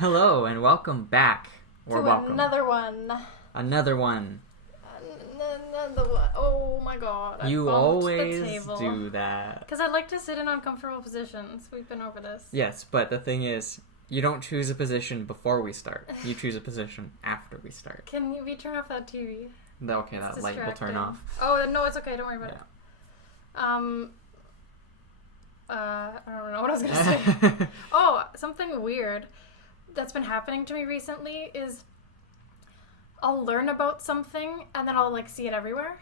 Hello and welcome back. Or welcome. Another one. Another one. Oh my god. You always do that. Because I like to sit in uncomfortable positions. We've been over this. Yes, but the thing is, you don't choose a position before we start. You choose a position after we start. Can we turn off that TV? Okay, that light will turn off. Oh, no, it's okay. Don't worry about it. I don't know what I was going to say. Oh, something weird that's been happening to me recently is I'll learn about something and then I'll see it everywhere.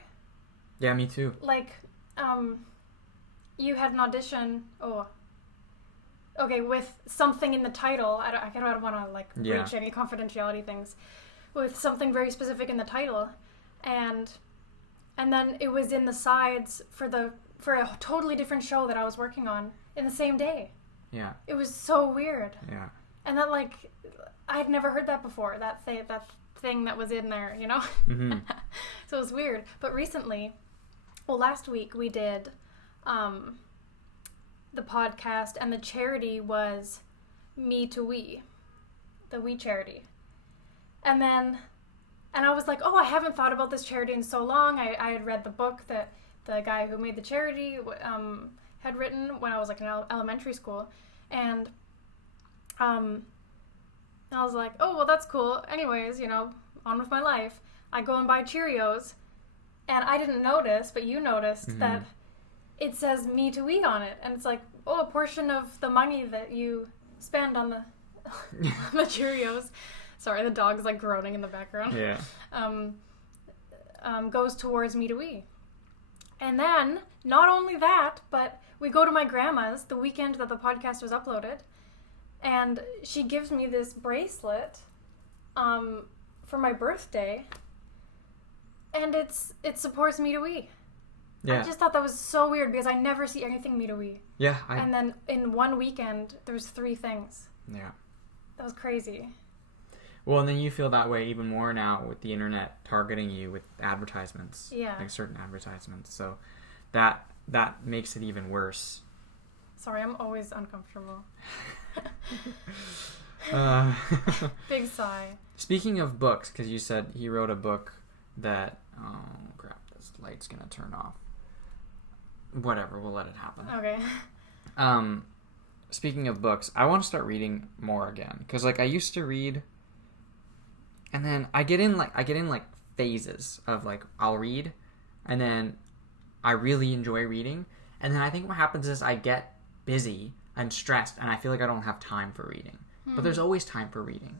Yeah, me too. You had an audition. With something in the title. I don't want to breach any confidentiality things. With something very specific in the title, and then it was in the sides for a totally different show that I was working on in the same day. Yeah. It was so weird. Yeah. And that I had never heard that before. That thing that was in there, you know? Mm-hmm. So it was weird. But recently, last week we did the podcast, and the charity was Me to We, the We charity. And I was like, I haven't thought about this charity in so long. I had read the book that the guy who made the charity had written when I was in elementary school. And I was like, that's cool. Anyways, on with my life. I go and buy Cheerios, and I didn't notice, but you noticed that it says Me to We on it. And it's like, a portion of the money that you spend on the the Cheerios. Sorry, the dog's groaning in the background. Yeah. Goes towards Me to We. And then, not only that, but we go to my grandma's the weekend that the podcast was uploaded, and she gives me this bracelet for my birthday, and it supports Me to We. Yeah. I just thought that was so weird because I never see anything Me to We. Yeah. And then in one weekend, there was 3 things. Yeah. That was crazy. Well, and then you feel that way even more now with the internet targeting you with advertisements. Yeah. Certain advertisements. So that makes it even worse. Sorry, I'm always uncomfortable. Big sigh. Speaking of books, because you said he wrote a book that... Oh, crap. This light's going to turn off. Whatever. We'll let it happen. Okay. Speaking of books, I want to start reading more again. Because, I used to read... And then I get in phases of I'll read, and then I really enjoy reading, and then I think what happens is I get busy and stressed, and I feel like I don't have time for reading. But there's always time for reading.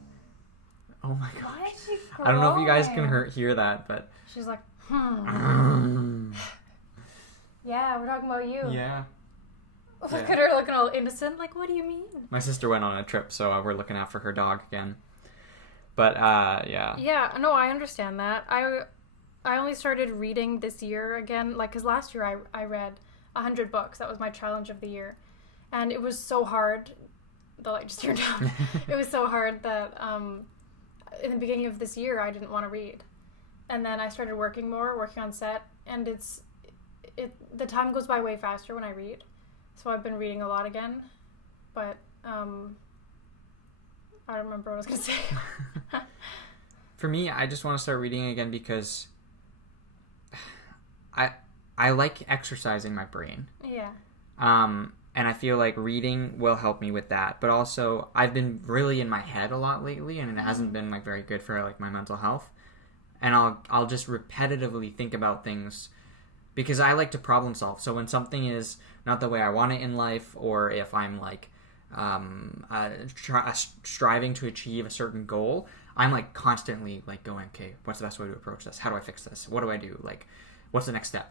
Oh my gosh! Why is she growing? I don't know if you guys can hear that, but she's like, Yeah, we're talking about you. Yeah. Look at her looking all innocent. What do you mean? My sister went on a trip, so we're looking after her dog again. But, yeah. Yeah, no, I understand that. I only started reading this year again, because last year I read 100 books. That was my challenge of the year. And it was so hard. The light just turned off. It was so hard that in the beginning of this year, I didn't want to read. And then I started working on set, and the time goes by way faster when I read. So I've been reading a lot again. But, I don't remember what I was going to say. For me, I just want to start reading again because I like exercising my brain. Yeah. And I feel like reading will help me with that. But also, I've been really in my head a lot lately, and it hasn't been very good for my mental health. And I'll just repetitively think about things because I like to problem solve. So when something is not the way I want it in life, or if I'm striving to achieve a certain goal, I'm constantly going, okay, what's the best way to approach this? How do I fix this? What do I do? What's the next step?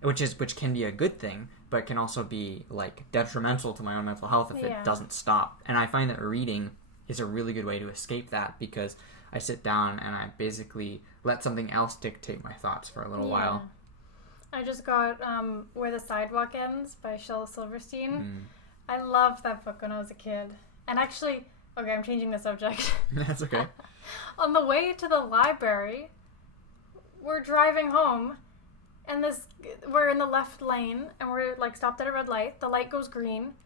Which can be a good thing, but can also be detrimental to my own mental health if it doesn't stop. And I find that reading is a really good way to escape that because I sit down and I basically let something else dictate my thoughts for a little while. I just got Where the Sidewalk Ends by Shel Silverstein. I loved that book when I was a kid. And actually, I'm changing the subject. That's okay. On the way to the library, we're driving home, and we're in the left lane, and we're stopped at a red light. The light goes green,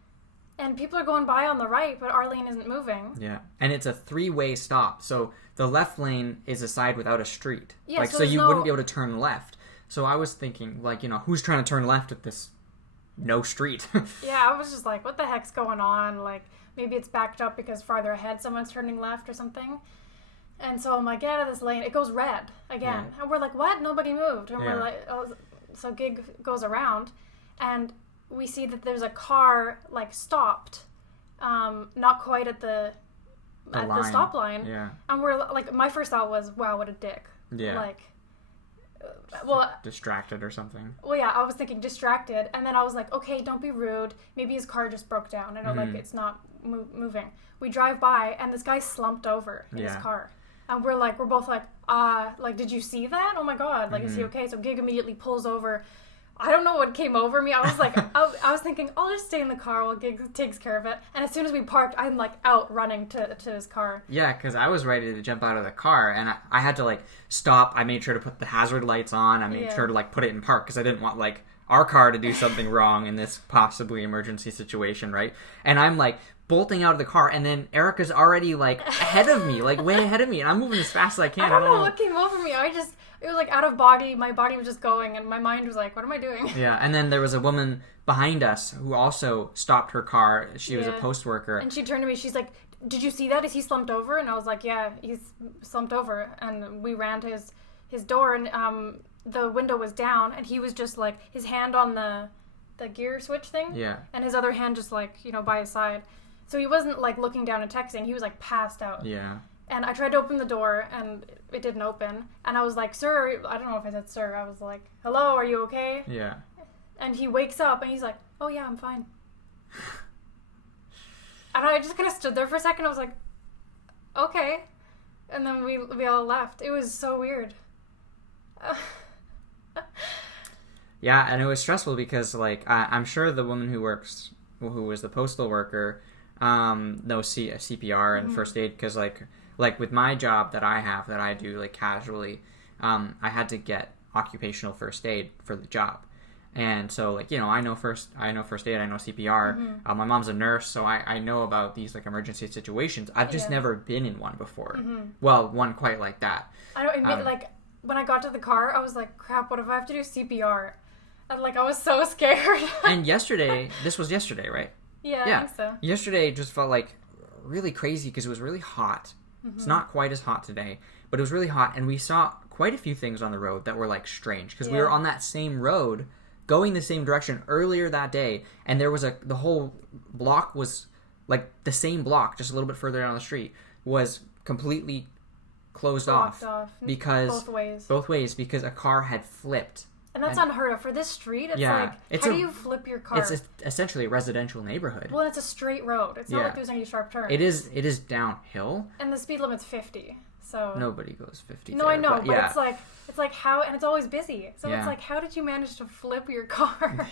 And people are going by on the right, but our lane isn't moving. Yeah. And it's a 3-way stop. So the left lane is a side without a street. Yeah, so you wouldn't be able to turn left. So I was thinking, like, who's trying to turn left at this no street? Yeah, I was just like, what the heck's going on? Like, maybe it's backed up because farther ahead someone's turning left or something. And so I'm like, get out of this lane. It goes red again. Yeah. And we're like, what? Nobody moved. And we're like, oh. So Gig goes around, and we see that there's a car, like, stopped, not quite at the stop line. Yeah. And we're like, my first thought was, wow, what a dick. Yeah. Like, distracted or something. Well, yeah, I was thinking distracted, and then I was like, okay, don't be rude. Maybe his car just broke down. Like, it's not moving. We drive by, and this guy slumped over in his car. And we're both like, did you see that? Oh my God, like, is he okay? So Gig immediately pulls over. I don't know what came over me. I was like, I was thinking, I'll just stay in the car while Gig takes care of it. And as soon as we parked, I'm like out running to his car. Yeah, because I was ready to jump out of the car, and I had to like stop. I made sure to put the hazard lights on. I made sure to like put it in park because I didn't want like our car to do something wrong in this possibly emergency situation, right? And I'm like bolting out of the car, and then Erika's already like ahead of me, like way ahead of me, and I'm moving as fast as I can. I don't know what came over me. It was like out of body. My body was just going, and my mind was like, what am I doing? Yeah, and then there was a woman behind us who also stopped her car. She was a post worker. And she turned to me, she's like, did you see that? Is he slumped over? And I was like, yeah, he's slumped over. And we ran to his door, and the window was down, and he was just like, his hand on the gear switch thing. Yeah. And his other hand just like, by his side. So he wasn't like looking down and texting. He was like passed out. Yeah. And I tried to open the door, and it didn't open. And I was like, sir, I don't know if I said sir. I was like, hello, are you okay? Yeah. And he wakes up, and he's like, oh, yeah, I'm fine. And I just kind of stood there for a second. I was like, okay. And then we all left. It was so weird. Yeah, and it was stressful because, like, I'm sure the woman who was the postal worker, knows CPR and first aid because, like with my job that I do like casually, I had to get occupational first aid for the job, and so like I know first aid, I know CPR. My mom's a nurse, so I know about these like emergency situations. I've just never been in one before. Well, one quite like that. I don't like when I got to the car, I was like, crap, what if I have to do CPR? And like I was so scared. And this was yesterday, right? Yeah, I think so. Yesterday just felt like really crazy because it was really hot. It's not quite as hot today, but it was really hot, and we saw quite a few things on the road that were like strange because we were on that same road going the same direction earlier that day, and there was the whole block was like the same block, just a little bit further down the street, was completely closed off because both ways because a car had flipped. And that's unheard of. For this street, how do you flip your car? It's essentially a residential neighborhood. Well, it's a straight road. It's not like there's any sharp turns. It is downhill. And the speed limit's 50, so... Nobody goes 50 No, I know, but it's like how... And it's always busy. So it's like, how did you manage to flip your car?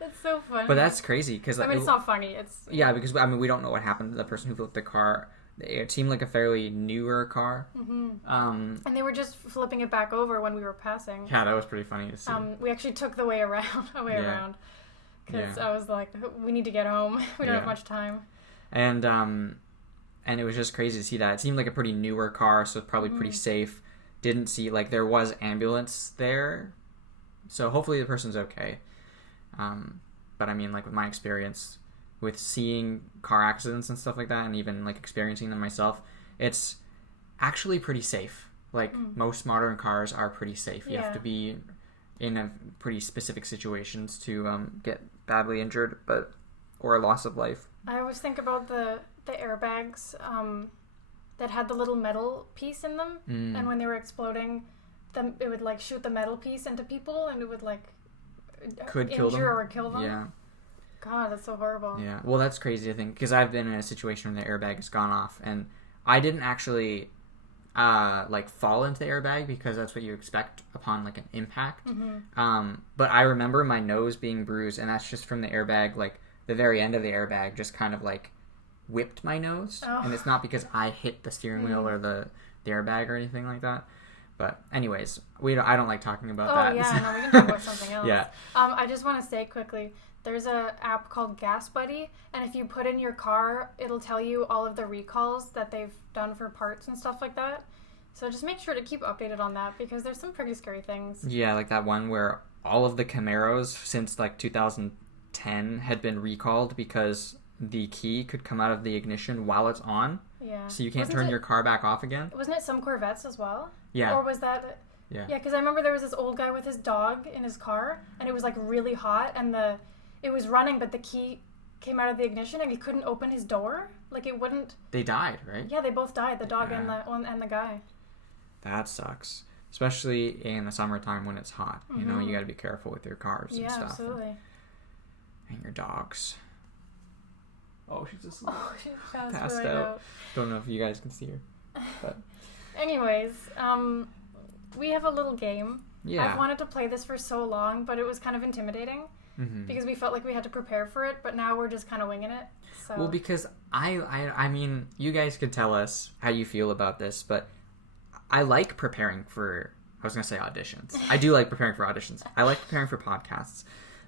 That's so funny. But that's crazy, because... I mean, it's not funny, it's... Yeah, because, we don't know what happened to the person who flipped the car. It seemed like a fairly newer car. And they were just flipping it back over when we were passing. Yeah, that was pretty funny to see. We actually took the way around, because I was like, we need to get home. We don't have much time. And it was just crazy to see that. It seemed like a pretty newer car, so it's probably pretty safe. Didn't see, like, there was ambulance there, so hopefully the person's okay. But I mean, like, with my experience with seeing car accidents and stuff like that, and even like experiencing them myself, it's actually pretty safe. Like most modern cars are pretty safe. You have to be in a pretty specific situations to get badly injured, or a loss of life. I always think about the airbags that had the little metal piece in them, and when they were exploding, it would like shoot the metal piece into people, and it would like injure or kill them. Yeah. God, that's so horrible. Yeah, well, that's crazy to think, because I've been in a situation where the airbag has gone off, and I didn't actually, fall into the airbag, because that's what you expect upon, like, an impact. But I remember my nose being bruised, and that's just from the airbag, like, the very end of the airbag just kind of, like, whipped my nose. Oh. And it's not because I hit the steering wheel or the airbag or anything like that. But anyways, I don't like talking about that. Oh, yeah, no, we can talk about something else. Yeah. I just want to say quickly there's a app called Gas Buddy, and if you put in your car, it'll tell you all of the recalls that they've done for parts and stuff like that. So just make sure to keep updated on that, because there's some pretty scary things. Yeah, like that one where all of the Camaros since like 2010 had been recalled because the key could come out of the ignition while it's on. Yeah. So you can't turn your car back off again. Wasn't it some Corvettes as well? Yeah. Or was that... Yeah. Yeah, because I remember there was this old guy with his dog in his car, and it was like really hot, and it was running, but the key came out of the ignition, and he couldn't open his door. Like it wouldn't. They died, right? Yeah, they both died. The dog and the guy. That sucks, especially in the summertime when it's hot. You know, you got to be careful with your cars and stuff. Yeah, absolutely. And your dogs. Oh, she's just she passed right out. Don't know if you guys can see her, but. Anyways, we have a little game. Yeah. I've wanted to play this for so long, but it was kind of intimidating because we felt like we had to prepare for it, but now we're just kind of winging it. So. Well, because I mean, you guys could tell us how you feel about this, but I like preparing for, I was going to say auditions. I do like preparing for auditions. I like preparing for podcasts,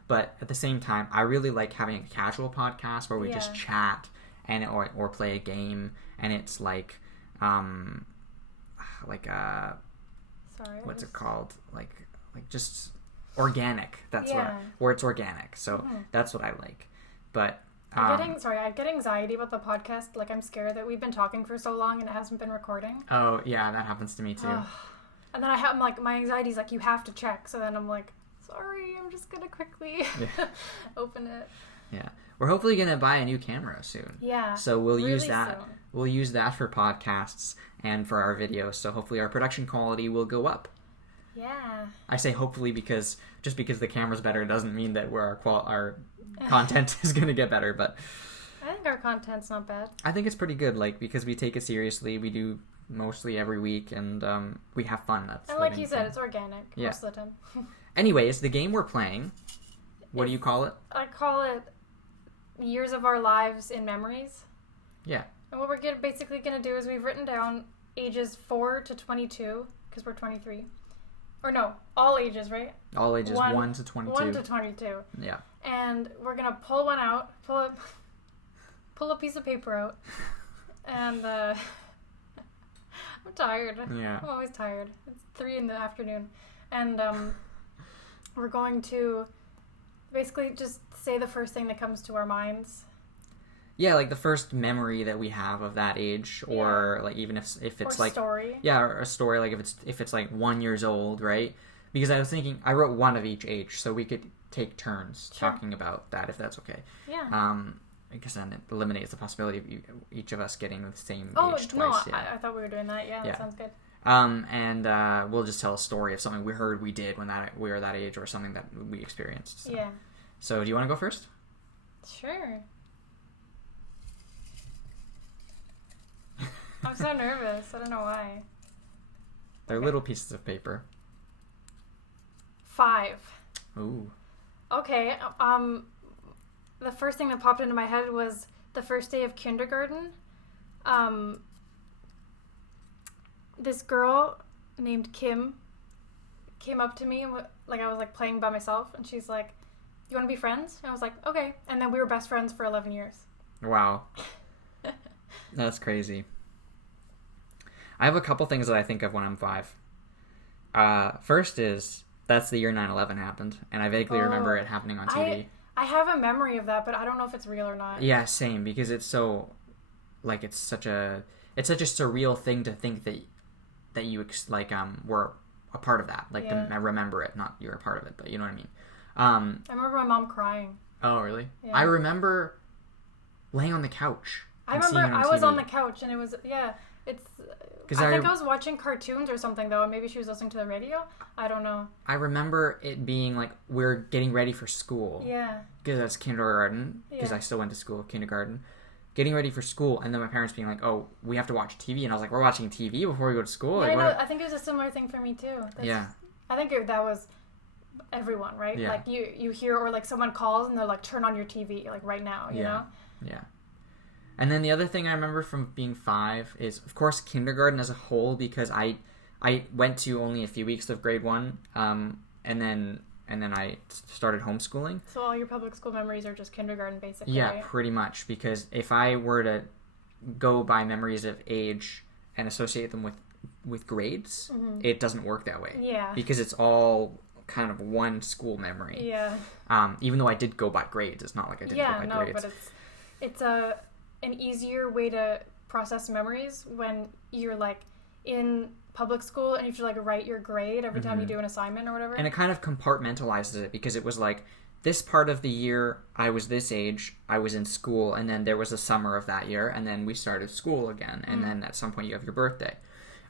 but at the same time, I really like having a casual podcast where we just chat and or play a game, and it's like what's it called? Like just organic. That's where it's organic. So that's what I like. But I get anxiety about the podcast. Like I'm scared that we've been talking for so long and it hasn't been recording. Oh yeah, that happens to me too. And then I'm like, my anxiety's like, you have to check. So then I'm like, sorry, I'm just gonna quickly open it. Yeah, we're hopefully gonna buy a new camera soon. Yeah. So we'll really use that. Soon. We'll use that for podcasts and for our videos. So hopefully our production quality will go up. Yeah. I say hopefully because just because the camera's better doesn't mean that our content is gonna get better. But I think our content's not bad. I think it's pretty good. Like because we take it seriously. We do mostly every week, and we have fun. That's and like you said, it's organic most of the time. Anyways, the game we're playing. What do you call it? I call it Years of Our Lives in Memories. Yeah. And what we're basically going to do is we've written down ages 4 to 22, because we're 23. Or no, all ages, right? All ages 1 to 22. 1 to 22. Yeah. And we're going to pull one out, pull a piece of paper out, and I'm tired. Yeah. I'm always tired. It's 3 in the afternoon. And we're going to basically just say the first thing that comes to our minds. Yeah, like the first memory that we have of that age, or like even if it's or like story. Yeah, or a story, like if it's like 1 year old, right? Because I was thinking I wrote one of each age, so we could take turns talking about that if that's okay. Yeah. Because then it eliminates the possibility of each of us getting the same age twice. No, yeah. I thought we were doing that. Yeah, that sounds good. And we'll just tell a story of something we heard we did when we were that age, or something that we experienced. So. Yeah. So do you want to go first? Sure. I'm so nervous. I don't know why. They're little pieces of paper. 5. Ooh. Okay. The first thing that popped into my head was the first day of kindergarten. This girl named Kim came up to me, and I was like playing by myself, and she's like, "You want to be friends?" And I was like, "Okay." And then we were best friends for 11 years. Wow. That's crazy. I have a couple things that I think of when I'm 5. First is, that's the year 9/11 happened, and I vaguely remember it happening on TV. I have a memory of that, but I don't know if it's real or not. Yeah, same, because it's so, like, it's such a surreal thing to think that you were a part of that. Like, to remember it, not you're a part of it, but you know what I mean. I remember my mom crying. Oh, really? Yeah. I remember laying on the couch. I remember I was on the couch, and it was, it's... I think I was watching cartoons or something, though, and maybe she was listening to the radio. I don't know. I remember it being like, we're getting ready for school. Yeah. Because that's kindergarten, because I still went to school, kindergarten. Getting ready for school, and then my parents being like, "Oh, we have to watch TV," and I was like, "We're watching TV before we go to school?" Yeah, like, I think it was a similar thing for me, too. Yeah. I think that was everyone, right? Yeah. Like, you hear, or like someone calls, and they're like, "Turn on your TV," like right now, you know? Yeah. And then the other thing I remember from being 5 is, of course, kindergarten as a whole, because I went to only a few weeks of grade 1, and then and then I started homeschooling. So all your public school memories are just kindergarten, basically, Yeah, right? pretty much. Because if I were to go by memories of age and associate them with grades, it doesn't work that way. Yeah. Because it's all kind of one school memory. Yeah. Even though I did go by grades, it's not like I didn't go by grades. But it's an easier way to process memories when you're like in public school and you have to like write your grade every time you do an assignment or whatever. And it kind of compartmentalizes it, because it was like, this part of the year I was this age, I was in school, and then there was a summer of that year, and then we started school again, and then at some point you have your birthday.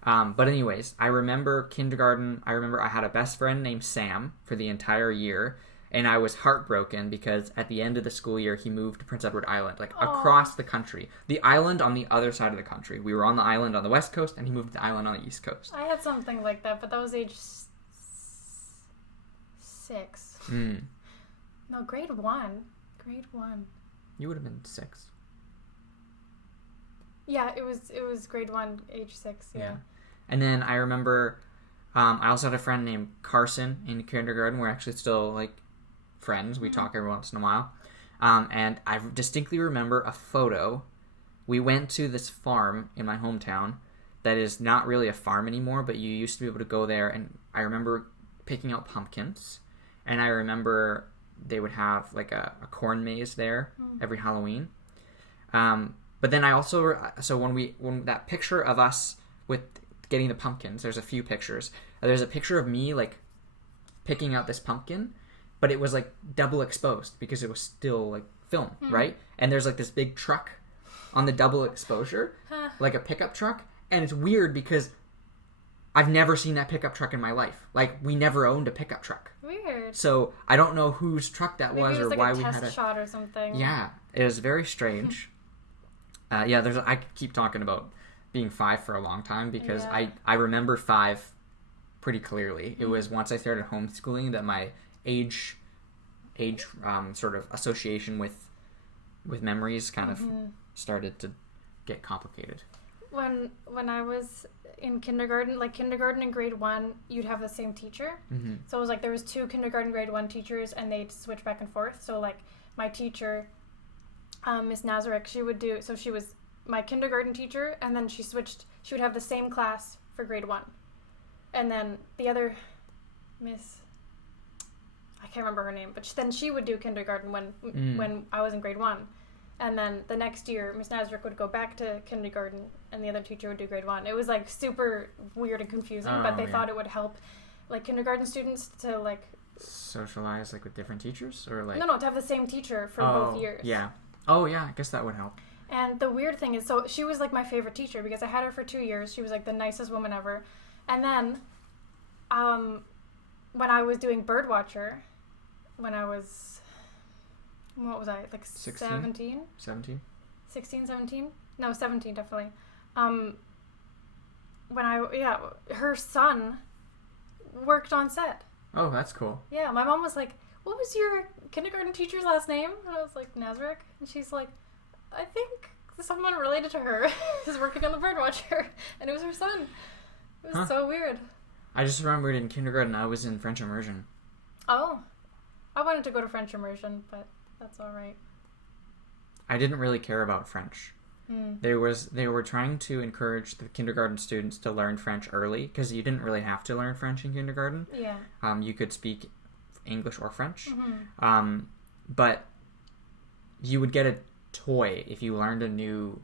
But anyways, I remember kindergarten. I remember I had a best friend named Sam for the entire year, and I was heartbroken because at the end of the school year, he moved to Prince Edward Island, like across the country. The island on the other side of the country. We were on the island on the west coast, and he moved to the island on the east coast. I had something like that, but that was age 6. No, grade 1. Grade 1. You would have been 6. Yeah, it was grade 1, age 6, yeah. And then I remember I also had a friend named Carson in kindergarten. We're actually still, like, friends. We talk every once in a while. And I distinctly remember a photo. We went to this farm in my hometown that is not really a farm anymore, but you used to be able to go there. And I remember picking out pumpkins. And I remember they would have, like, a corn maze there every Halloween. But then I also, so when that picture of us with getting the pumpkins, there's a few pictures. There's a picture of me, like, picking out this pumpkin, but it was, like, double exposed because it was still, like, film, right? And there's, like, this big truck on the double exposure, like a pickup truck. And it's weird because I've never seen that pickup truck in my life. Like, we never owned a pickup truck. Weird. So I don't know whose truck that was or like why a we had test shot or something. Yeah, it was very strange. I could keep talking about being 5 for a long time because I remember 5 pretty clearly. It was once I started homeschooling that my age sort of association with memories kind of started to get complicated. When I was in kindergarten, like kindergarten and grade 1, you'd have the same teacher. So it was like there was 2 kindergarten grade 1 teachers and they'd switch back and forth. So like my teacher, Miss Nazarek, she was my kindergarten teacher, and then she would have the same class for grade 1. And then the other Miss, I can't remember her name, but then she would do kindergarten when I was in grade 1. And then the next year, Miss Nazarek would go back to kindergarten, and the other teacher would do grade 1. It was, like, super weird and confusing, but they thought it would help, like, kindergarten students to, like... Socialize, like, with different teachers? Or, like... No, to have the same teacher for both years. Yeah. Oh, yeah, I guess that would help. And the weird thing is, so she was, like, my favorite teacher, because I had her for 2 years. She was, like, the nicest woman ever. And then, when I was doing Birdwatcher, when I was... What was I? Like 16? 17? 17? 16, 17? No, 17 definitely. Her son worked on set. Oh, that's cool. Yeah, my mom was like, what was your kindergarten teacher's last name? And I was like, Nazarek. And she's like, I think someone related to her is working on the Birdwatcher. And it was her son. It was so weird. I just remembered in kindergarten I was in French immersion. Oh. I wanted to go to French immersion, but... That's all right. I didn't really care about French. They were trying to encourage the kindergarten students to learn French early because you didn't really have to learn French in kindergarten. Yeah. You could speak English or French. But you would get a toy if you learned a new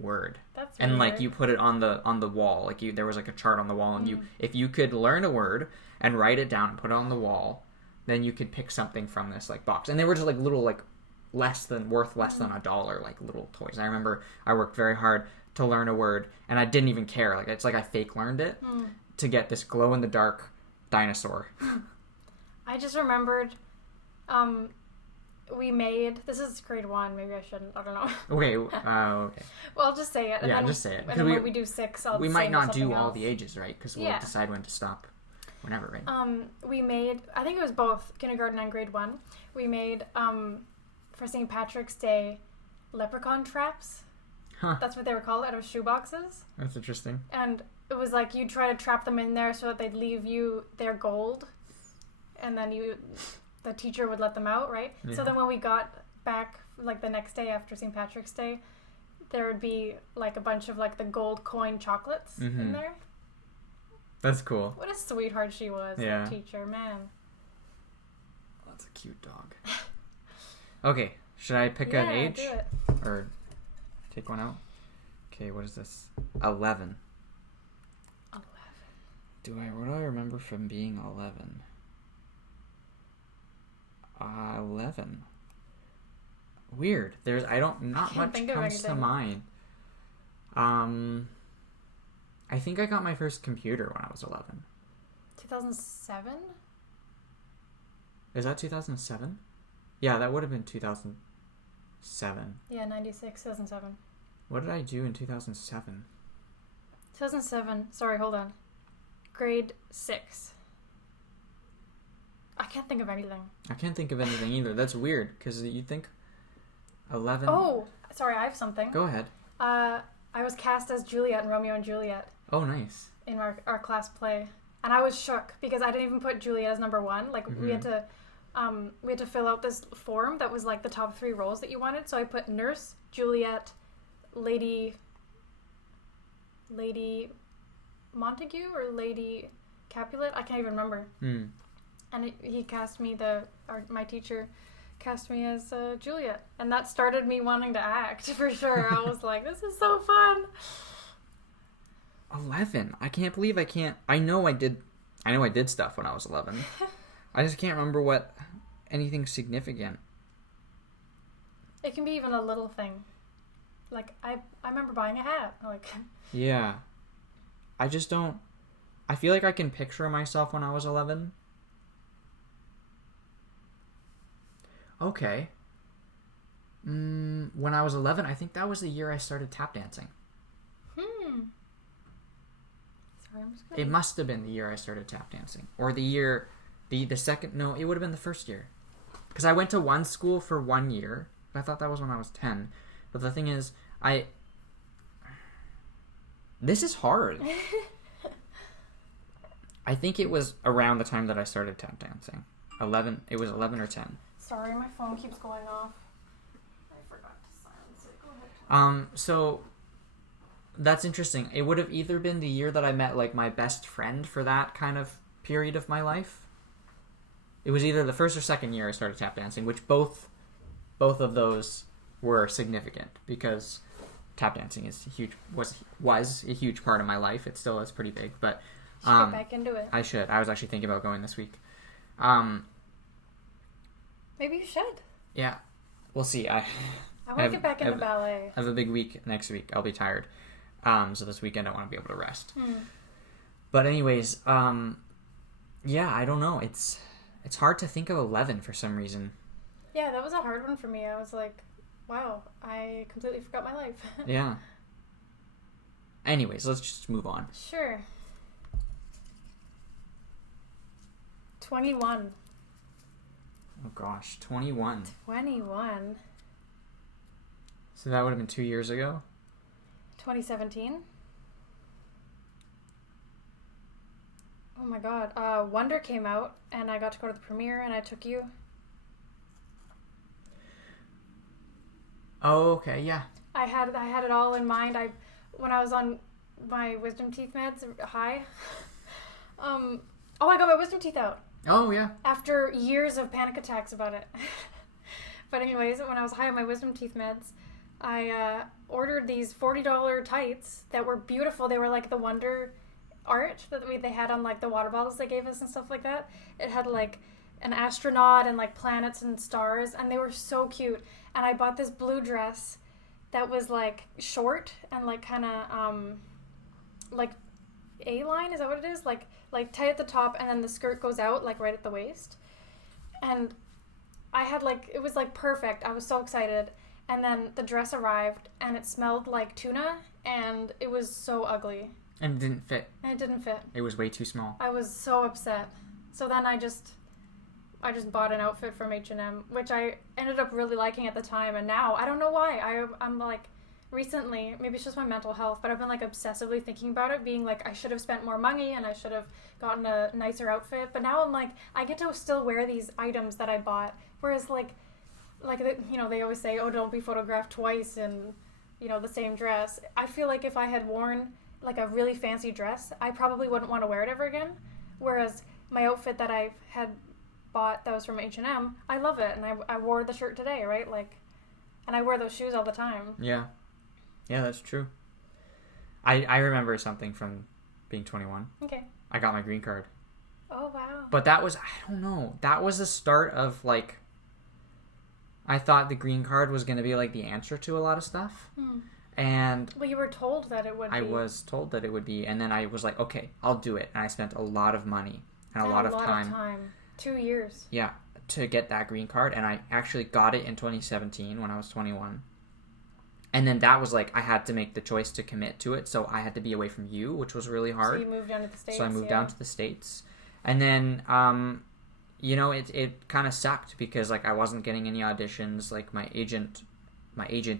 word. That's and weird. like you put it on the wall. Like there was like a chart on the wall, and if you could learn a word and write it down and put it on the wall, then you could pick something from this like box. And they were just like little like worth less than $1, like little toys. I remember I worked very hard to learn a word, and I didn't even care. Like it's like I fake learned it to get this glow in the dark dinosaur. I just remembered we made, this is grade 1, maybe I shouldn't, I don't know. Okay, okay. Well, I'll just say it. And yeah, then, just say it. And then when we do 6, I'll we say might not do else. all the ages, right? Because we'll decide when to stop. Whenever, right? We made, I think it was both kindergarten and grade 1. We made, for St. Patrick's Day, leprechaun traps. Huh. That's what they were called, out of shoe boxes. That's interesting. And it was like you'd try to trap them in there so that they'd leave you their gold. and then the teacher would let them out, right? Yeah. So then when we got back, like the next day after St. Patrick's Day, there would be like a bunch of like the gold coin chocolates in there. That's cool. What a sweetheart she was, Yeah. the teacher, man. That's a cute dog. Okay, should I pick an age? Do it. Or take one out? Okay, what is this? 11. 11. What do I remember from being 11? 11. Weird. Not much think of comes to anything. mind. I think I got my first computer when I was 11. 2007? Is that 2007? Yeah, that would have been 2007. Yeah, 96, 2007. What did I do in 2007? 2007. Sorry, hold on. Grade 6. I can't think of anything. I can't think of anything either. That's weird, because you'd think 11... Oh, sorry, I have something. Go ahead. I was cast as Juliet in Romeo and Juliet Oh, nice. in our class play. And I was shook because I didn't even put Juliet as number 1. Like, we had to fill out this form that was like the top 3 roles that you wanted. So I put nurse, Juliet, Lady Montague or Lady Capulet. I can't even remember. And he cast me, my teacher cast me as Juliet. And that started me wanting to act, for sure. I was like, this is so fun. 11. I can't believe I can't... I know I did stuff when I was 11. I just can't remember anything significant. It can be even a little thing. Like, I remember buying a hat. Like, Yeah. I just don't... I feel like I can picture myself when I was 11. Okay. When I was 11, I think that was the year I started tap dancing. Sorry, I'm just gonna... It must have been the year I started tap dancing. Or the year... The second... No, it would have been the first year. Because I went to one school for 1 year. I thought that was when I was 10. But the thing is, This is hard. I think it was around the time that I started tap dancing. 11. It was 11 or 10. Sorry, my phone keeps going off. I forgot to silence it. Go ahead. So that's interesting. It would have either been the year that I met like my best friend for that kind of period of my life. It was either the first or second year I started tap dancing, which both of those were significant because tap dancing is was a huge part of my life. It still is pretty big, but you should get back into it. I should. I was actually thinking about going this week. Maybe you should. Yeah, we'll see. I want to get back into ballet. I have a big week next week. I'll be tired. So this weekend I want to be able to rest. But anyways, yeah, I don't know. It's hard to think of 11 for some reason. Yeah, that was a hard one for me. I was like, wow, I completely forgot my life. Yeah. Anyways, let's just move on. Sure. 21. Oh gosh, 21. 21. So that would have been 2 years ago? 2017. Oh my god. Wonder came out and I got to go to the premiere and I took you. Oh, okay, yeah. I had it all in mind. When I was on my wisdom teeth meds high. I got my wisdom teeth out. Oh, yeah. After years of panic attacks about it. But anyways, when I was high on my wisdom teeth meds, I ordered these $40 tights that were beautiful. They were like the Wonder art that they had on like the water bottles they gave us and stuff like that. It had like an astronaut and like planets and stars, and they were so cute. And I bought this blue dress that was like short and like kind of like A-line, is that what it is? Like tight at the top, and then the skirt goes out like right at the waist. And I had like, it was like perfect. I was so excited. And then the dress arrived and it smelled like tuna and it was so ugly. And it didn't fit. And it didn't fit. It was way too small. I was so upset. So then I just bought an outfit from H&M, which I ended up really liking at the time, and now I don't know why. I'm like recently, maybe it's just my mental health, but I've been like obsessively thinking about it, being like, I should have spent more money and I should have gotten a nicer outfit. But now I'm like, I get to still wear these items that I bought. Whereas they always say, oh, don't be photographed twice in, the same dress. I feel like if I had worn like a really fancy dress, I probably wouldn't want to wear it ever again. Whereas my outfit that I had bought that was from H&M, I love it, and I wore the shirt today, right? And I wear those shoes all the time. Yeah, that's true. I remember something from being 21. Okay. I got my green card. Oh, wow. But that was, I don't know, that was the start of like, I thought the green card was going to be like the answer to a lot of stuff. And well, you were told that it would be. I was told that it would be, and then I was like, okay, I'll do it. And I spent a lot of money and a lot of time. 2 years. Yeah, to get that green card, and I actually got it in 2017 when I was 21. And then that was like, I had to make the choice to commit to it, so I had to be away from you, which was really hard. So you moved down to the States. So I moved down to the States. And then, it kind of sucked because like I wasn't getting any auditions. Like my agent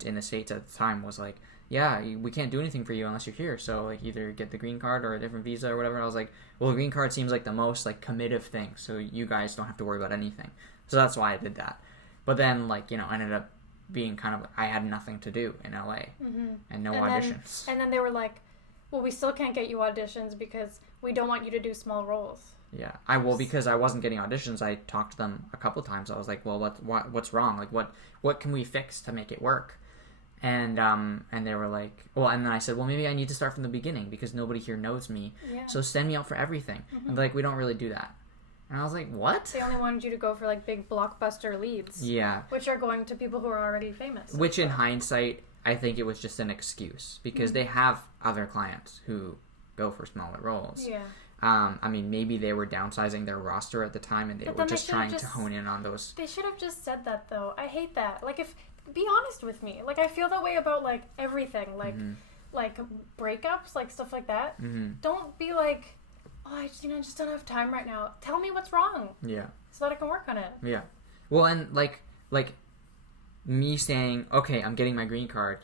in the States at the time was like, yeah, we can't do anything for you unless you're here. So like either get the green card or a different visa or whatever. I was like, well, the green card seems like the most like committive thing. So you guys don't have to worry about anything. So that's why I did that. But then like, ended up being kind of, I had nothing to do in LA and no auditions. And then they were like, well, we still can't get you auditions because we don't want you to do small roles. Yeah, because I wasn't getting auditions, I talked to them a couple times. I was like, well, what's wrong? Like, what can we fix to make it work? And they were like, well, and then I said, well, maybe I need to start from the beginning because nobody here knows me. Yeah. So send me out for everything. And like, we don't really do that. And I was like, what? They only wanted you to go for like big blockbuster leads. Yeah. Which are going to people who are already famous. Which in hindsight, I think it was just an excuse because they have other clients who go for smaller roles. Yeah. I mean, maybe they were downsizing their roster at the time and they were just trying to hone in on those. They should have just said that, though. I hate that. Like, be honest with me. Like, I feel that way about, like, everything. Like breakups, like, stuff like that. Don't be like, oh, I just don't have time right now. Tell me what's wrong. Yeah. So that I can work on it. Yeah. Well, and, like me saying, okay, I'm getting my green card,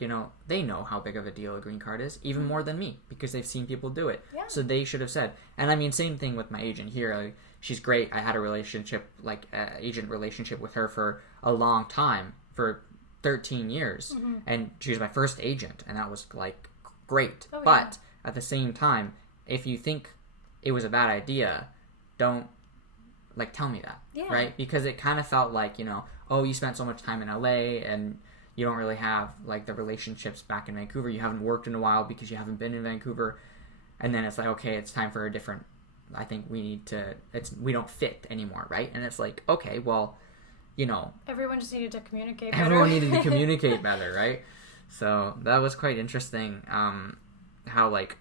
they know how big of a deal a green card is, even more than me, because they've seen people do it. Yeah. So they should have said. And I mean, same thing with my agent here. Like, she's great. I had a agent relationship with her for a long time, for 13 years. And she was my first agent, and that was, like, great. Oh, but at the same time, if you think it was a bad idea, don't, like, tell me that. Yeah. Right? Because it kind of felt like, oh, you spent so much time in LA and you don't really have like the relationships back in Vancouver. You haven't worked in a while because you haven't been in Vancouver. And then it's like, okay, it's time for a different, I think we don't fit anymore, right? And it's like, okay, well, everyone just needed to communicate better. Everyone needed to communicate better, right? So that was quite interesting, how like,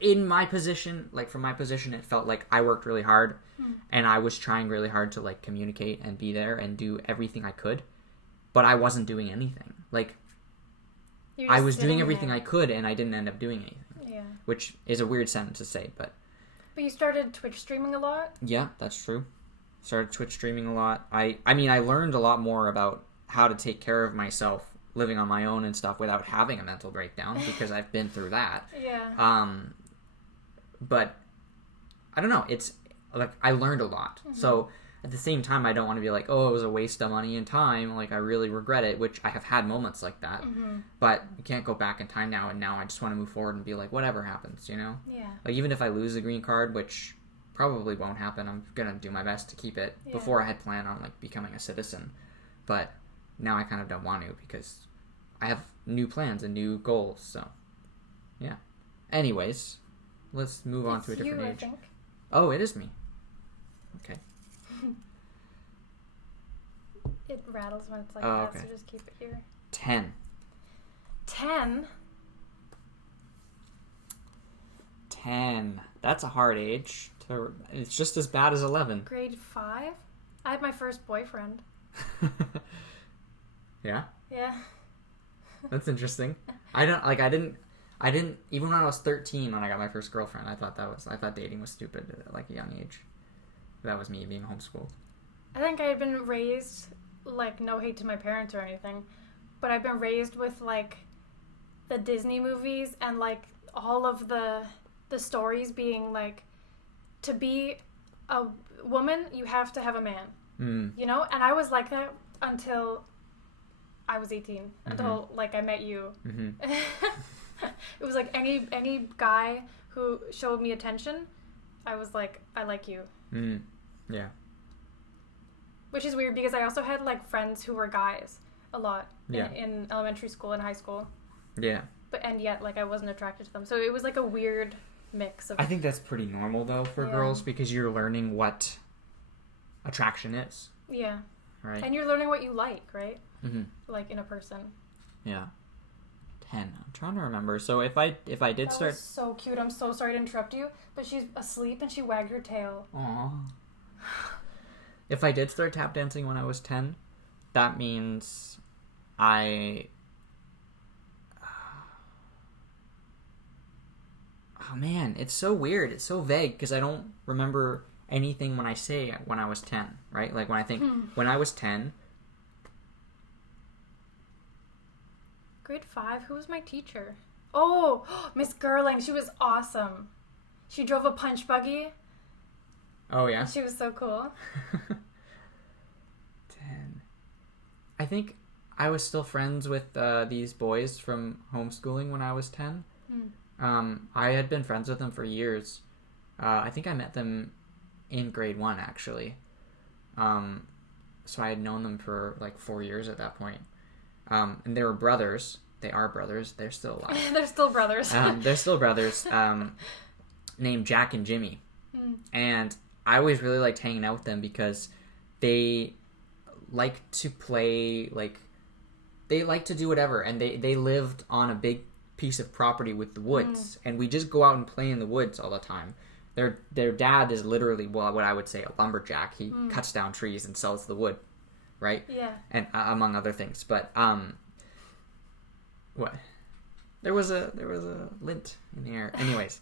in my position, like from my position, it felt like I worked really hard and I was trying really hard to like communicate and be there and do everything I could, but I wasn't doing anything. Like I was doing everything I could and I didn't end up doing anything. Yeah. Which is a weird sentence to say, but you started Twitch streaming a lot? Yeah, that's true. Started Twitch streaming a lot. I mean, I learned a lot more about how to take care of myself living on my own and stuff without having a mental breakdown because I've been through that. Yeah. But I don't know. It's like I learned a lot. So at the same time, I don't want to be like, oh, it was a waste of money and time. Like I really regret it, which I have had moments like that. But you can't go back in time now. And now I just want to move forward and be like, whatever happens, Yeah. Like even if I lose the green card, which probably won't happen, I'm gonna do my best to keep it. Before I had planned on like becoming a citizen, but now I kind of don't want to because I have new plans and new goals. So yeah. Anyways. Let's move on to a different age. I think. Oh, it is me. Okay. It rattles when it's like that, so just keep it here. 10. 10? 10. That's a hard age. It's just as bad as 11. Grade 5? I had my first boyfriend. Yeah? Yeah. That's interesting. I didn't, even when I was 13 when I got my first girlfriend, I thought dating was stupid at like a young age. That was me being homeschooled. I think I had been raised, like, no hate to my parents or anything, but I've been raised with like the Disney movies and like all of the stories being like, to be a woman you have to have a man, you know. And I was like that until I was 18, until like I met you. It was like any guy who showed me attention, I was like, I like you. Yeah. Which is weird because I also had like friends who were guys a lot in elementary school and high school. Yeah. And yet like I wasn't attracted to them. So it was like a weird mix of... I think that's pretty normal though for girls, because you're learning what attraction is. Yeah. Right. And you're learning what you like, right? Like in a person. Yeah. 10. I'm trying to remember. So if I did that start... was so cute. I'm so sorry to interrupt you, but she's asleep and she wagged her tail. Aww. If I did start tap dancing when I was 10, that means I... Oh man, it's so weird. It's so vague because I don't remember anything when I say when I was 10, right? Like when I think when I was 10... Grade 5? Who was my teacher? Oh, Miss Gerling. She was awesome. She drove a punch buggy. Oh, yeah? She was so cool. 10. I think I was still friends with these boys from homeschooling when I was 10. I had been friends with them for years. I think I met them in grade 1, actually. So I had known them for like 4 years at that point. And they were brothers. They are brothers. They're still alive. They're still brothers. They're still brothers. Named Jack and Jimmy. And I always really liked hanging out with them because they like to play, like, they like to do whatever. And they lived on a big piece of property with the woods. And we just go out and play in the woods all the time. Their dad is literally, well, what I would say a lumberjack. He cuts down trees and sells the wood. Right? Yeah. And among other things. But what? There was a lint in the air. Anyways,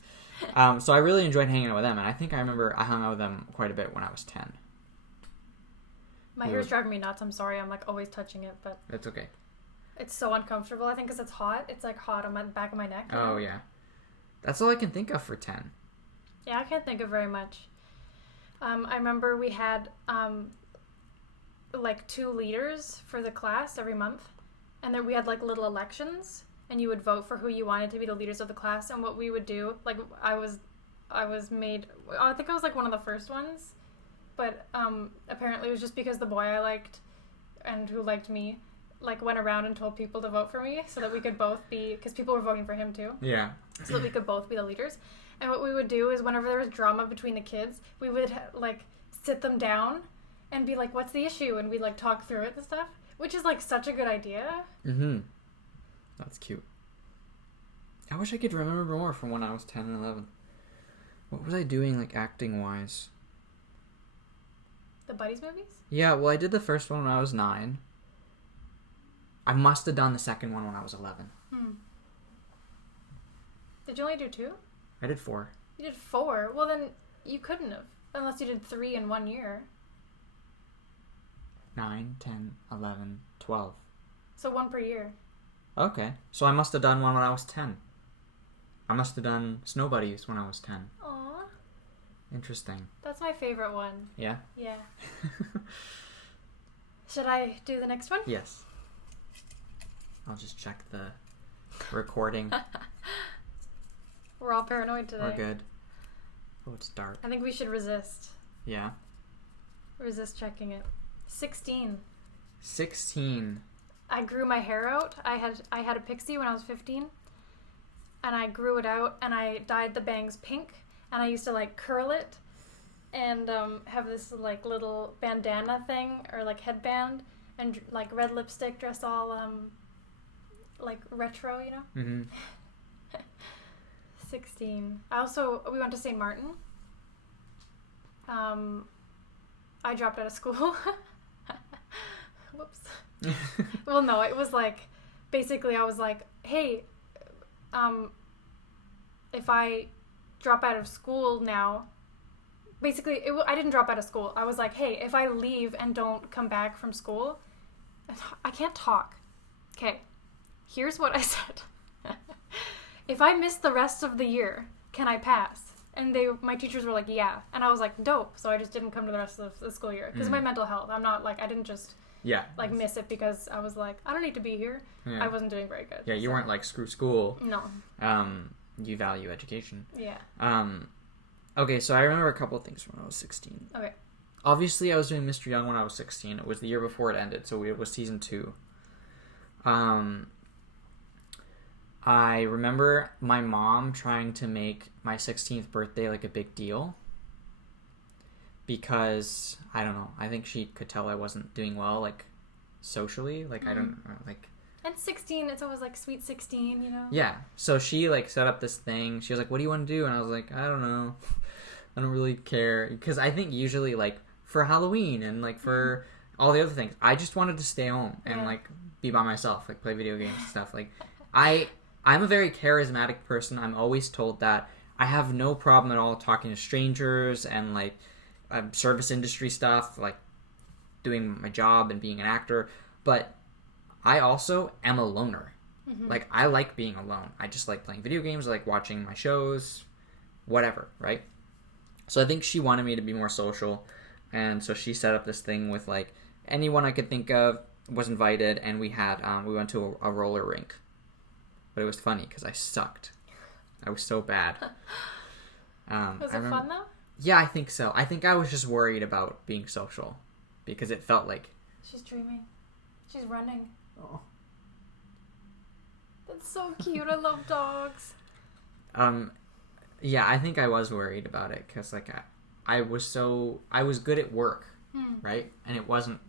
so I really enjoyed hanging out with them, and I think I remember I hung out with them quite a bit when I was 10. My hair's driving me nuts. I'm sorry. I'm like always touching it, but it's okay. It's so uncomfortable. I think because it's hot. It's like hot on my back of my neck. Oh yeah, that's all I can think of for 10. Yeah, I can't think of very much. I remember we had like 2 leaders for the class every month, and then we had like little elections, and you would vote for who you wanted to be the leaders of the class. And what we would do, like I was made, I think I was like one of the first ones, but apparently it was just because the boy I liked and who liked me like went around and told people to vote for me so that we could both be, because people were voting for him too, so that we could both be the leaders. And what we would do is whenever there was drama between the kids, we would like sit them down and be like, what's the issue? And we'd like talk through it and stuff, which is like such a good idea. That's cute. I wish I could remember more from when I was 10 and 11. What was I doing, like, acting-wise? The Buddies movies? Yeah, well, I did the first one when I was 9. I must have done the second one when I was 11. Did you only do 2? I did 4. You did 4? Well, then you couldn't have, unless you did 3 in 1 year. 9, 10, 11, 12. So 1 per year. Okay. So I must have done one when I was 10. I must have done Snow Buddies when I was 10. Aww. Interesting. That's my favorite one. Yeah? Yeah. Should I do the next one? Yes. I'll just check the recording. We're all paranoid today. We're good. Oh, it's dark. I think we should resist. Yeah? Resist checking it. 16. 16. I grew my hair out. I had a pixie when I was 15. And I grew it out and I dyed the bangs pink. And I used to like curl it and have this like little bandana thing or like headband and like red lipstick, dress all like retro, you know? 16. We went to St. Martin. I dropped out of school. Whoops. Well, no, it was like, basically I was like, hey, if I drop out of school now, basically, I didn't drop out of school. I was like, hey, if I leave and don't come back from school, I can't talk. okay, here's what I said. If I miss the rest of the year, can I pass? And my teachers were like, yeah. And I was like, dope. So I just didn't come to the rest of the school year. Because of my mental health. I'm not like, I didn't just miss it because I was like, I don't need to be here. Yeah. I wasn't doing very good. Yeah, you weren't like, screw school. No. You value education. Yeah. Okay, so I remember a couple of things when I was 16. Okay. Obviously, I was doing Mr. Young when I was 16. It was the year before it ended, so it was season 2. I remember my mom trying to make my 16th birthday like a big deal because, I don't know, I think she could tell I wasn't doing well, like, socially. Like, I don't know, like... And 16, it's always like sweet 16, you know? Yeah. So she, like, set up this thing. She was like, what do you want to do? And I was like, I don't know. I don't really care. Because I think usually, like, for Halloween and, like, for all the other things, I just wanted to stay home and, like, be by myself, like, play video games and stuff. Like, I'm a very charismatic person. I'm always told that. I have no problem at all talking to strangers and, like, service industry stuff, like, doing my job and being an actor. But I also am a loner. Mm-hmm. Like, I like being alone. I just like playing video games. I like watching my shows, whatever, right? So I think she wanted me to be more social. And so she set up this thing with, like, anyone I could think of was invited. And we went to a roller rink. But it was funny because I sucked. I was so bad. Was it fun, though? Yeah, I think so. I think I was just worried about being social. Because it felt like... She's dreaming. She's running. Oh. That's so cute. I love dogs. Yeah, I think I was worried about it. Because, like, I was good at work. Right? And it wasn't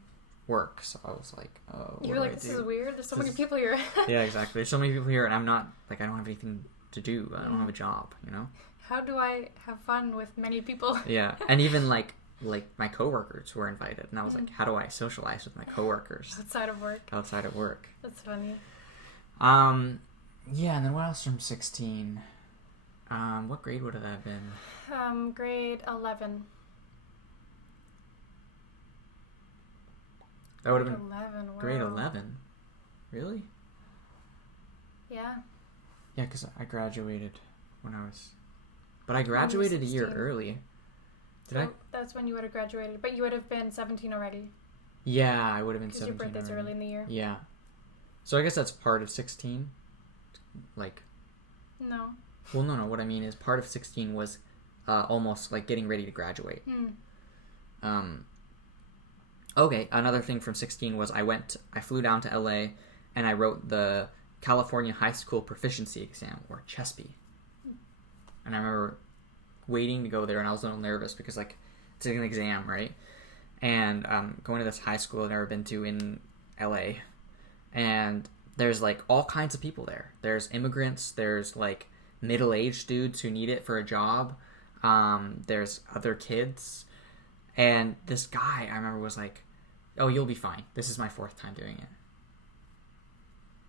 work, so I was like, oh, you were like, this is weird, there's so many people here. Yeah, exactly, there's so many people here and I'm not, like, I don't have anything to do. I don't have a job, you know? How do I have fun with many people? Yeah, and even like my coworkers were invited and I was like, how do I socialize with my coworkers outside of work? That's funny. Yeah, and then what else from 16? What grade would that have been? Grade 11. That would have been 11. Wow. Grade 11. Really? Yeah. Yeah, because I graduated when I was... But I graduated a year early. That's when you would have graduated. But you would have been 17 already. Yeah, I would have been 17 because your birthday's early in the year. Yeah. So I guess that's part of 16. Like... No. Well, no. What I mean is part of 16 was almost like getting ready to graduate. Okay, another thing from 16 was I flew down to LA and I wrote the California High School Proficiency Exam, or CHESP. And I remember waiting to go there and I was a little nervous because, like, it's an exam, right? And going to this high school I've never been to in LA. And there's, like, all kinds of people there. There's immigrants, there's, like, middle-aged dudes who need it for a job. There's other kids. And this guy, I remember, was like, oh, you'll be fine. This is my 4th time doing it.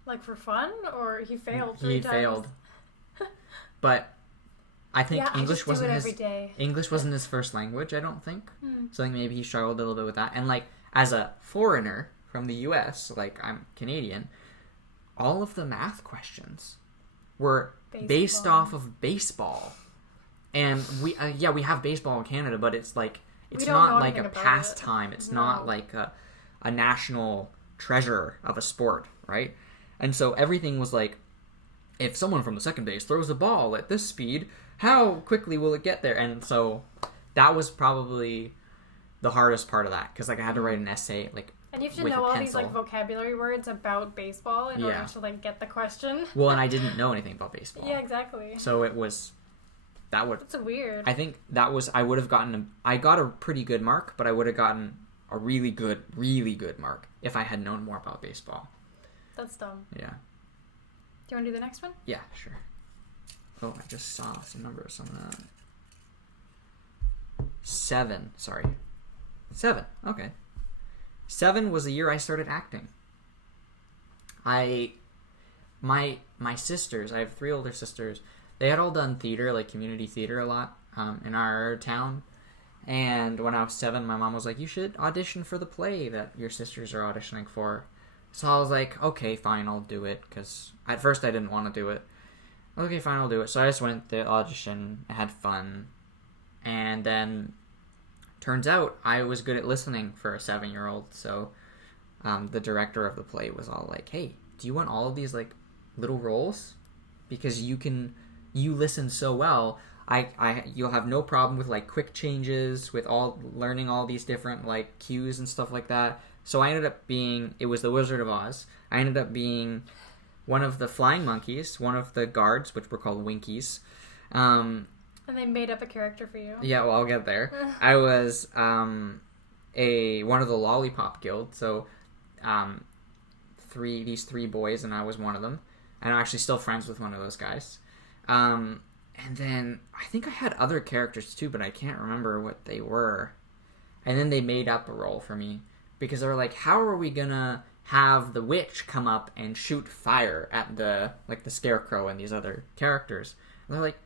Like, for fun? Or he failed 3 times? He failed. But I think English wasn't his first language, I don't think. So I think maybe he struggled a little bit with that. And, like, as a foreigner from the U.S., like, I'm Canadian, all of the math questions were based off of baseball. And we have baseball in Canada, but it's like... It's not like a pastime. It's not like a national treasure of a sport, right? And so everything was like, if someone from the second base throws a ball at this speed, how quickly will it get there? And so that was probably the hardest part of that, because, like, I had to write an essay, like, and you have to know all these, like, vocabulary words about baseball in order to, like, get the question. Well, and I didn't know anything about baseball. Yeah, exactly. So it was... That's weird. I think that was... I would have gotten... I got a pretty good mark, but I would have gotten a really good mark if I had known more about baseball. That's dumb. Yeah. Do you want to do the next one? Yeah, sure. Oh, I just saw some numbers on that. 7. Sorry. 7. Okay. 7 was the year I started acting. My sisters... I have 3 older sisters... They had all done theater, like community theater a lot in our town. And when I was 7, my mom was like, you should audition for the play that your sisters are auditioning for. So I was like, okay, fine, I'll do it. Because at first I didn't want to do it. Okay, fine, I'll do it. So I just went to the audition. I had fun. And then, turns out, I was good at listening for a 7-year-old. So the director of the play was all like, hey, do you want all of these, like, little roles? Because you listen so well. You'll have no problem with, like, quick changes, with learning all these different, like, cues and stuff like that. So I ended up being, it was the Wizard of Oz. I ended up being one of the flying monkeys, one of the guards, which were called Winkies. And they made up a character for you. Yeah, well, I'll get there. I was one of the Lollipop Guild. So these three boys, and I was one of them. And I'm actually still friends with one of those guys. And then I think I had other characters too, but I can't remember what they were. And then they made up a role for me. Because they were like, how are we gonna have the witch come up and shoot fire at the scarecrow and these other characters? And they're like,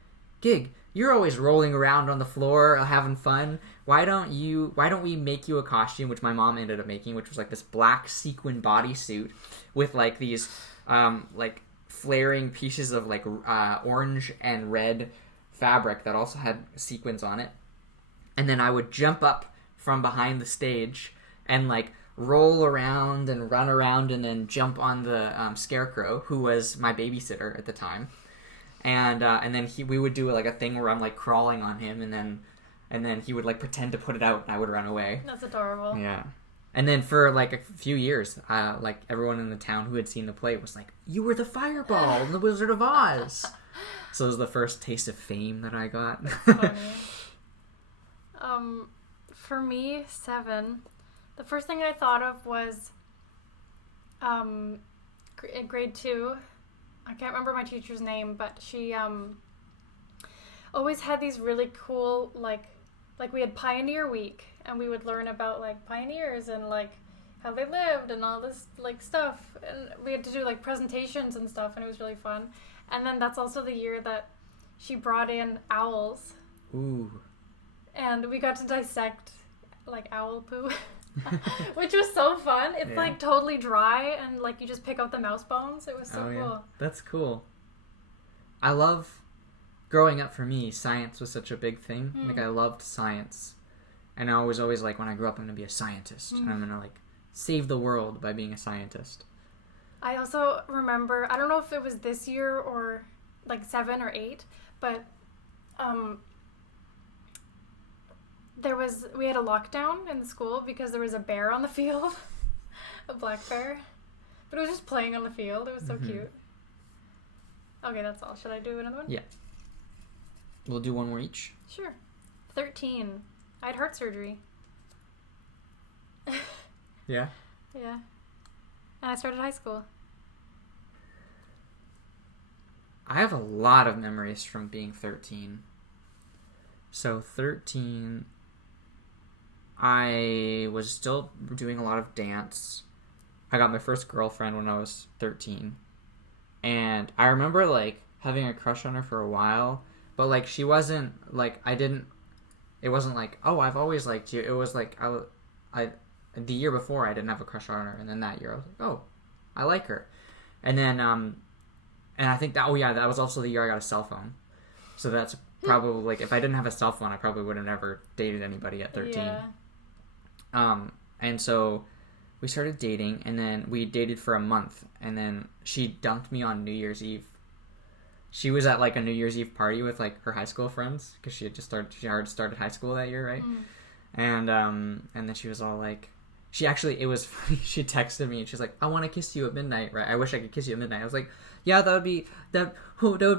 Gig, you're always rolling around on the floor having fun. Why don't we make you a costume, which my mom ended up making, which was like this black sequin bodysuit with like these like flaring pieces of like orange and red fabric that also had sequins on it. And then I would jump up from behind the stage and like roll around and run around and then jump on the scarecrow, who was my babysitter at the time, and then we would do like a thing where I'm like crawling on him, and then he would like pretend to put it out and I would run away. That's adorable. Yeah. And then for like a few years, like everyone in the town who had seen the play was like, "You were the fireball in the Wizard of Oz." So it was the first taste of fame that I got. That's funny. For me, 7. The first thing I thought of was in grade 2. I can't remember my teacher's name, but she always had these really cool, like we had Pioneer Week, and we would learn about like pioneers and like how they lived and all this like stuff, and we had to do like presentations and stuff, and it was really fun. And then that's also the year that she brought in owls. Ooh. And we got to dissect like owl poo. Which was so fun. It's like totally dry, and like you just pick out the mouse bones. It was so cool. That's cool. I love, growing up for me, science was such a big thing. Like I loved science. And I was always like, when I grow up I'm going to be a scientist. And I'm going to like save the world by being a scientist. I also remember, I don't know if it was this year or like 7 or 8, but we had a lockdown in the school because there was a bear on the field, a black bear, but it was just playing on the field. It was so cute. Okay, that's all. Should I do another one? Yeah. We'll do one more each. Sure. 13. I had heart surgery. Yeah? Yeah. And I started high school. I have a lot of memories from being 13. So 13... I was still doing a lot of dance. I got my first girlfriend when I was 13. And I remember, like, having a crush on her for a while. But, like, she wasn't, like, it wasn't like, oh, I've always liked you. It was like, the year before I didn't have a crush on her. And then that year I was like, oh, I like her. And then, and I think that was also the year I got a cell phone. So that's probably, like, if I didn't have a cell phone, I probably would have never dated anybody at 13. Yeah. And so we started dating, and then we dated for a month, and then she dumped me on New Year's Eve. She was at like a New Year's Eve party with like her high school friends, because she already started high school that year, right? And then she was all like, it was funny, she texted me and she's like, I want to kiss you at midnight, right? I wish I could kiss you at midnight. I was like, yeah, that would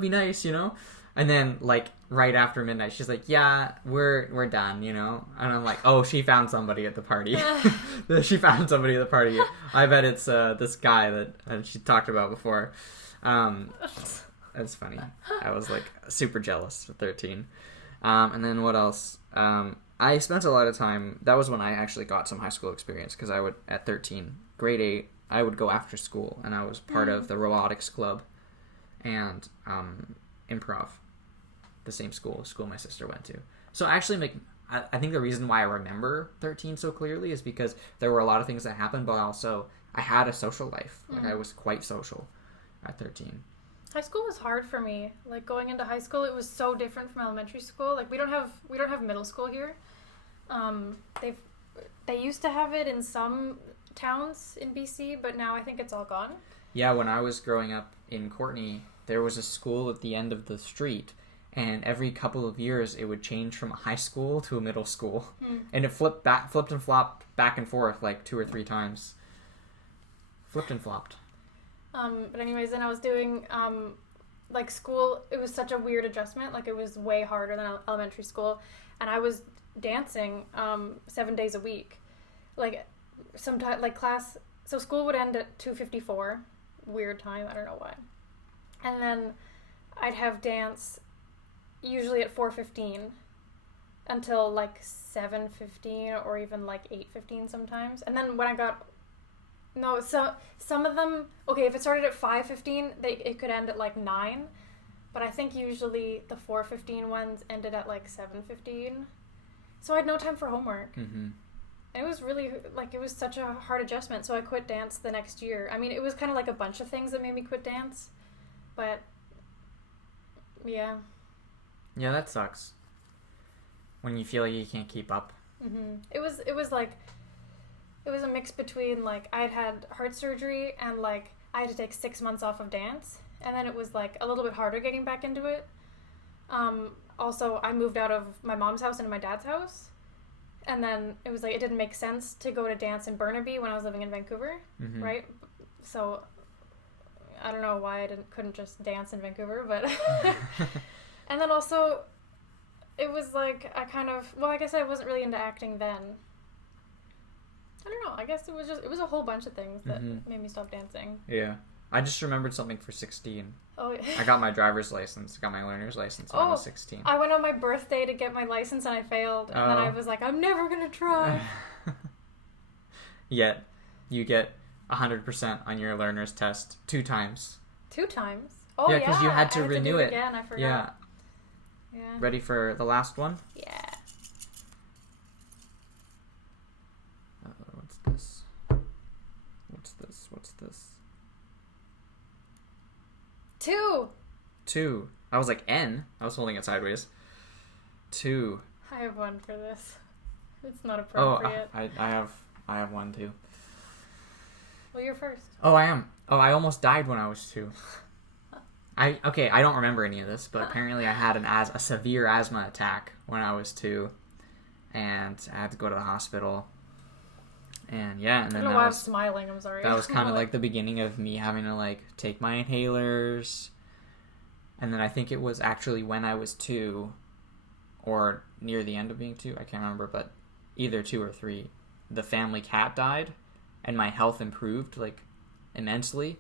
be nice, you know? And then, like, right after midnight, she's like, yeah, we're done, you know? And I'm like, oh, she found somebody at the party. She found somebody at the party. I bet it's this guy that she talked about before. That's funny. I was, like, super jealous at 13. And then what else? I spent a lot of time... That was when I actually got some high school experience, because I would, at 13, grade 8, I would go after school, and I was part of the robotics club and improv. The same school my sister went to. So actually, I think the reason why I remember 13 so clearly is because there were a lot of things that happened, but also I had a social life. Like, I was quite social at 13. High school was hard for me. Like, going into high school, it was so different from elementary school. Like, we don't have middle school here. They used to have it in some towns in BC, but now I think it's all gone. Yeah, when I was growing up in Courtenay, there was a school at the end of the street, and every couple of years it would change from a high school to a middle school. And it flipped and flopped back and forth like 2 or 3 times. Flipped and flopped. But anyways, then I was doing like school. It was such a weird adjustment. Like, it was way harder than elementary school, and I was dancing 7 days a week. Like, sometimes, like, class, so school would end at 2:54. Weird time, I don't know why. And then I'd have dance usually at 4:15 until like 7:15 or even like 8:15 sometimes. And then when I got so some of them, okay, if it started at 5:15, it could end at like 9, but I think usually the 4:15 ones ended at like 7:15. So I had no time for homework. And it was really, like, it was such a hard adjustment, so I quit dance the next year. I mean, it was kind of like a bunch of things that made me quit dance, but yeah. Yeah, that sucks. When you feel like you can't keep up. It was like, it was a mix between, like, I had heart surgery and, like, I had to take 6 months off of dance, and then it was, like, a little bit harder getting back into it. Also, I moved out of my mom's house into my dad's house, and then it was, like, it didn't make sense to go to dance in Burnaby when I was living in Vancouver, right? So, I don't know why I couldn't just dance in Vancouver, but... And then also, it was, like, I guess I wasn't really into acting then. I don't know. I guess it was a whole bunch of things that made me stop dancing. Yeah. I just remembered something for 16. Oh, yeah. I got my driver's license. Got my learner's license when I was 16. I went on my birthday to get my license and I failed. And then I was like, I'm never going to try. Yet, you get 100% on your learner's test 2 times. 2 times? Oh, yeah. Because you had to renew it. Again, I forgot. Yeah. Yeah. Ready for the last one? Yeah. What's this? What's this? 2. I was like N. I was holding it sideways. 2. I have one for this. It's not appropriate. Oh, I have one too. Well, you're first. Oh, I am. Oh, I almost died when I was 2. I don't remember any of this, but apparently I had a severe asthma attack when I was 2, and I had to go to the hospital. And yeah, and then I don't know why I'm smiling. I'm sorry. That was kind of like the beginning of me having to like take my inhalers. And then I think it was actually when I was 2, or near the end of being 2, I can't remember, but either 2 or 3, the family cat died, and my health improved like immensely.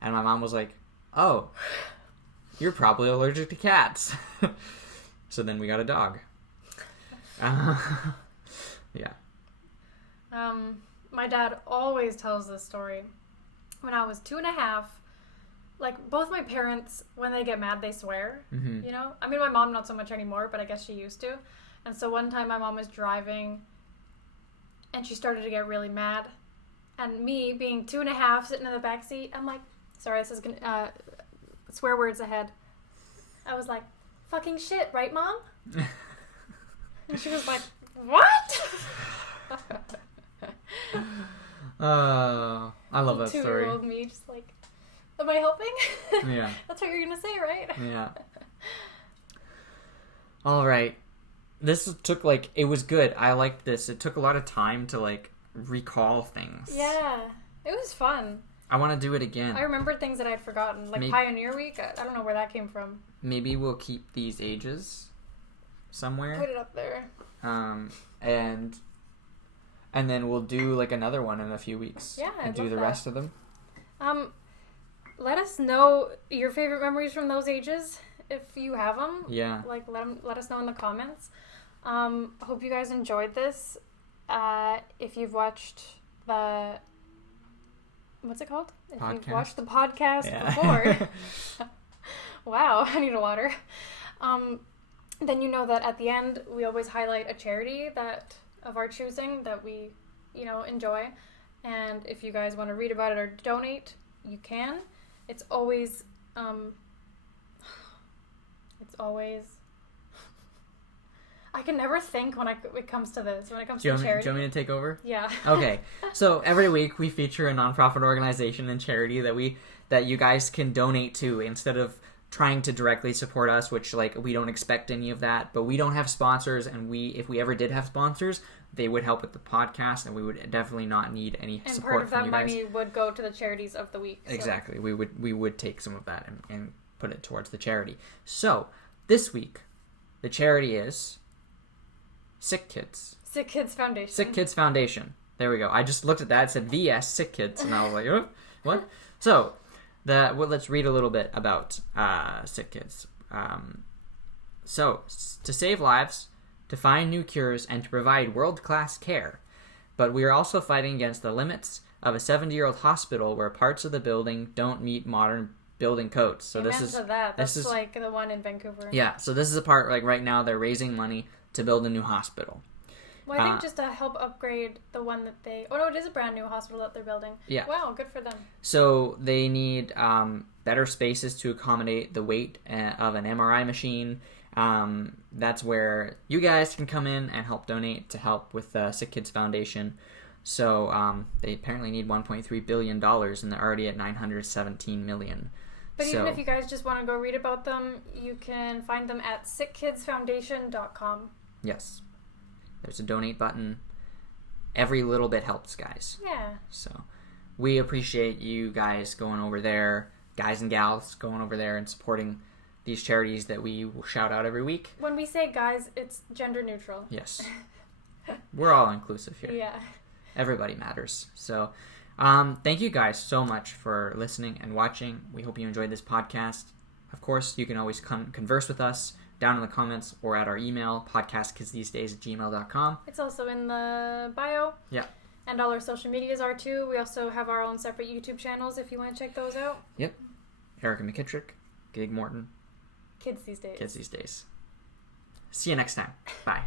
And my mom was like, "Oh, you're probably allergic to cats." So then we got a dog. Yeah. My dad always tells this story. When I was 2.5, like, both my parents, when they get mad, they swear, you know? I mean, my mom not so much anymore, but I guess she used to. And so one time my mom was driving, and she started to get really mad. And me, being 2.5, sitting in the back seat, I'm like, sorry, this is gonna, swear words ahead. I was like, "Fucking shit, right, Mom?" And she was like, "What?" I love that story. 2-year-old me just like, am I helping? Yeah. That's what you're gonna say, right? Yeah. All right. This took, like, it was good. I liked this. It took a lot of time to, like, recall things. Yeah. It was fun. I want to do it again. I remembered things that I'd forgotten. Like Pioneer Week, I don't know where that came from. Maybe we'll keep these ages somewhere. Put it up there. And then we'll do, like, another one in a few weeks. Yeah, and do the rest of them. Let us know your favorite memories from those ages, if you have them. Yeah. Like, let us know in the comments. Hope you guys enjoyed this. If you've watched the... What's it called? If you've watched the podcast before. Wow, I need a water. Then you know that at the end, we always highlight a charity of our choosing that we, enjoy. And if you guys want to read about it or donate, you can. It's always I can never think when it comes to this. When it comes to charity. Do you want me to take over? Yeah. Okay. So every week we feature a nonprofit organization and charity that you guys can donate to instead of trying to directly support us, which we don't expect any of that. But we don't have sponsors, and if we ever did have sponsors, they would help with the podcast, and we would definitely not need any support from you guys. And part of that money would go to the charities of the week. So. Exactly. We would take some of that and put it towards the charity. So this week, the charity is Sick Kids. Sick Kids Foundation. Sick Kids Foundation. There we go. I just looked at that. It said VS Sick Kids, and I was like, oh, what? So let's read a little bit about Sick Kids. So to save lives, to find new cures, and to provide world-class care. But we are also fighting against the limits of a 70-year-old hospital where parts of the building don't meet modern building codes. So Amen to that. That's like the one in Vancouver. Yeah, so this is a part, right now they're raising money to build a new hospital. Well, I think just to help upgrade the one that they... Oh, no, it is a brand new hospital that they're building. Yeah. Wow, good for them. So they need better spaces to accommodate the weight of an MRI machine. That's where you guys can come in and help donate to help with the Sick Kids Foundation. So they apparently need $1.3 billion, and they're already at $917 million. But even if you guys just want to go read about them, you can find them at sickkidsfoundation.com. Yes. There's a donate button. Every little bit helps, guys. Yeah. So we appreciate you guys going over there, guys and gals going over there and supporting these charities that we will shout out every week. When we say guys, it's gender neutral. Yes. We're all inclusive here. Yeah. Everybody matters. So thank you guys so much for listening and watching. We hope you enjoyed this podcast. Of course, you can always converse with us down in the comments or at our email, podcastkidsthesedays@gmail.com. It's also in the bio. Yeah. And all our social medias are too. We also have our own separate YouTube channels if you want to check those out. Yep. Erika McKittrick, Gig Morton. Kids These Days. Kids These Days. See you next time. Bye.